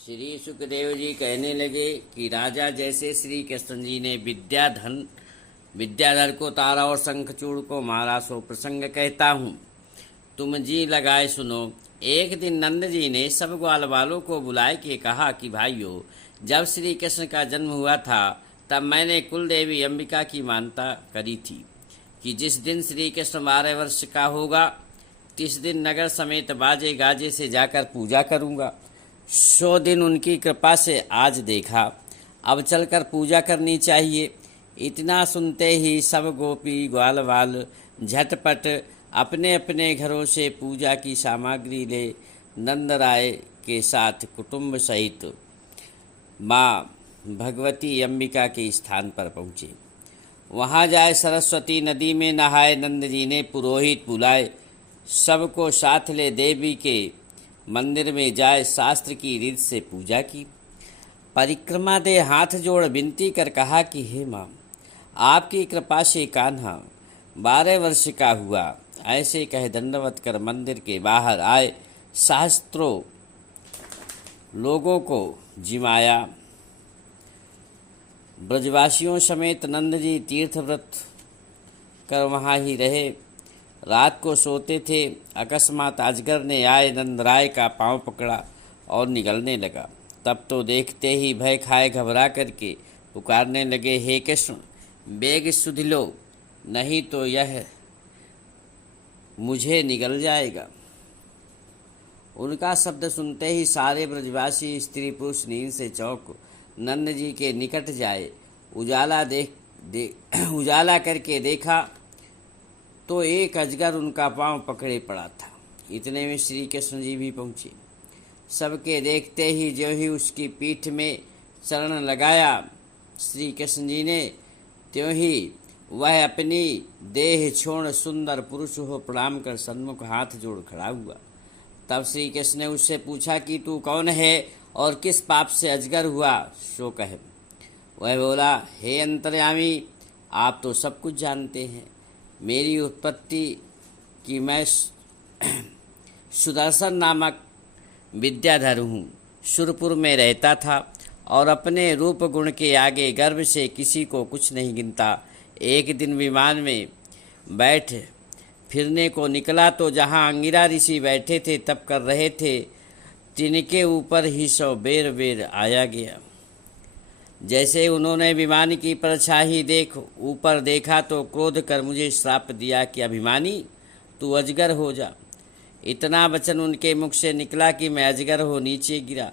श्री सुखदेव जी कहने लगे कि राजा, जैसे श्री कृष्ण जी ने विद्याधर को तारा और शंखचूड़ को मारा, सो प्रसंग कहता हूँ, तुम जी लगाए सुनो। एक दिन नंद जी ने सब ग्वाल वालों को बुलाए के कहा कि भाइयों, जब श्री कृष्ण का जन्म हुआ था तब मैंने कुल देवी अंबिका की मानता करी थी कि जिस दिन श्री कृष्ण 12 वर्ष का होगा, तिस दिन नगर समेत बाजे गाजे से जाकर पूजा करूँगा। 100 दिन उनकी कृपा से आज देखा, अब चलकर पूजा करनी चाहिए। इतना सुनते ही सब गोपी ग्वाल वाल झटपट अपने अपने घरों से पूजा की सामग्री ले नंदराय के साथ कुटुंब सहित माँ भगवती अंबिका के स्थान पर पहुँचे। वहाँ जाए सरस्वती नदी में नहाए। नंद जी ने पुरोहित बुलाए, सबको साथ ले देवी के मंदिर में जाए शास्त्र की रीत से पूजा की। परिक्रमा दे हाथ जोड़ विनती कर कहा कि हे माँ, आपकी कृपा से कान्हा 12 वर्ष का हुआ। ऐसे कह दंडवत कर मंदिर के बाहर आए। सहस्त्रों लोगों को जिमाया। ब्रजवासियों समेत नंद जी तीर्थ व्रत कर वहाँ ही रहे। रात को सोते थे, अकस्मात अजगर ने आए नंदराय का पांव पकड़ा और निगलने लगा। तब तो देखते ही भय खाए घबरा करके पुकारने लगे, हे कृष्ण, बेग सुध लो, नहीं तो यह मुझे निगल जाएगा। उनका शब्द सुनते ही सारे ब्रजवासी स्त्री पुरुष नींद से चौंक नंद जी के निकट जाए। उजाला करके देखा तो एक अजगर उनका पांव पकड़े पड़ा था। इतने में श्री कृष्ण जी भी पहुँचे। सबके देखते ही जो ही उसकी पीठ में चरण लगाया श्री कृष्ण जी ने, त्यों ही वह अपनी देह छोड़ सुंदर पुरुष हो प्रणाम कर सन्मुख हाथ जोड़ खड़ा हुआ। तब श्री कृष्ण ने उससे पूछा कि तू कौन है और किस पाप से अजगर हुआ, सो कहे। वह बोला, हे अंतर्यामी, आप तो सब कुछ जानते हैं। मेरी उत्पत्ति कि मैं सुदर्शन नामक विद्याधर हूँ। सुरपुर में रहता था और अपने रूप गुण के आगे गर्व से किसी को कुछ नहीं गिनता। एक दिन विमान में बैठ फिरने को निकला तो जहाँ अंगिरा ऋषि बैठे थे तप कर रहे थे, तिनके ऊपर ही 100 बेर बेर आया गया। जैसे उन्होंने विमान की परछाई देख ऊपर देखा तो क्रोध कर मुझे श्राप दिया कि अभिमानी, तू अजगर हो जा। इतना वचन उनके मुख से निकला कि मैं अजगर हो नीचे गिरा।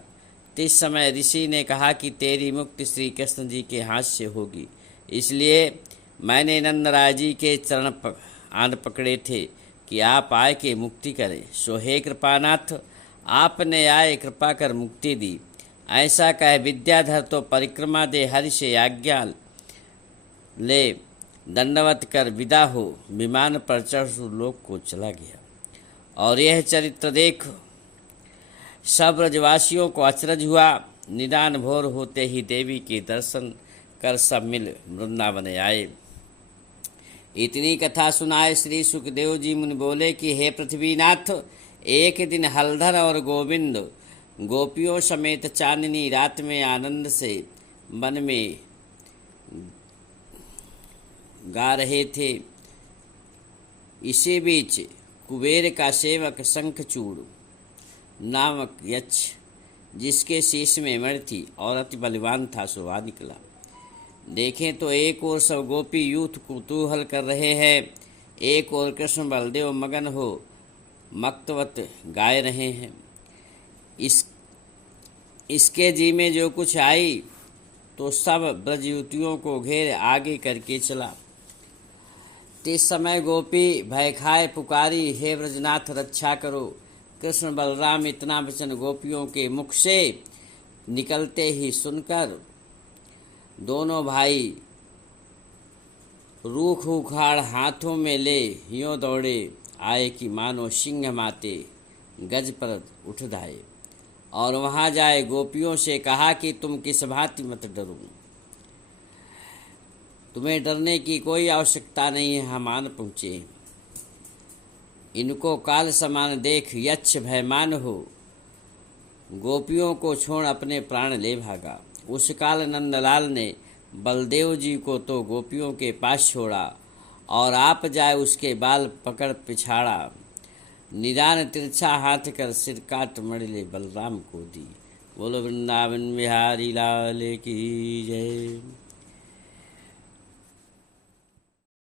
इस समय ऋषि ने कहा कि तेरी मुक्ति श्री कृष्ण जी के हाथ से होगी, इसलिए मैंने नंदराय जी के चरण आन पकड़े थे कि आप आए के मुक्ति करें। सो हे कृपानाथ, आपने आए कृपा कर मुक्ति दी। ऐसा कह विद्याधर तो परिक्रमा दे हरि से आज्ञा ले दंडवत कर विदा हो विमान पर चढ़ लोक को चला गया। और यह चरित्र देख सब ब्रजवासियों को अचरज हुआ। निदान भोर होते ही देवी के दर्शन कर सब मिल वृंदावन आए। इतनी कथा सुनाए श्री सुखदेव जी मुनि बोले कि हे पृथ्वीनाथ, एक दिन हलधर और गोविंद गोपियों समेत चांदनी रात में आनंद से वन में गा रहे थे। इसी बीच कुबेर का सेवक शंखचूड़ नामक यक्ष, जिसके शीश में मणि थी और अति बलवान था, सो आ निकला। देखें तो एक ओर सब गोपी यूथ कुतूहल कर रहे हैं, एक ओर कृष्ण बलदेव मगन हो मक्तवत गाए रहे हैं। इसके जी में जो कुछ आई तो सब ब्रज युवतियों को घेर आगे करके चला। इस समय गोपी भय खाए पुकारी, हे ब्रजनाथ रक्षा करो। कृष्ण बलराम इतना वचन गोपियों के मुख से निकलते ही सुनकर दोनों भाई रूख उखाड़ हाथों में ले यों दौड़े आए कि मानो सिंह माते गज पर उठ धाए। और वहाँ जाए गोपियों से कहा कि तुम किस भांति मत डरो, तुम्हें डरने की कोई आवश्यकता नहीं है, हम आन पहुँचे। इनको काल समान देख यक्ष भयमान हो गोपियों को छोड़ अपने प्राण ले भागा। उस काल नंदलाल ने बलदेव जी को तो गोपियों के पास छोड़ा और आप जाए उसके बाल पकड़ पिछाड़ा। निदान तिरछा हाथ कर सिर काट मड़ले बलराम को दी। बोलो वृंदावन बिहारी लाल की जय।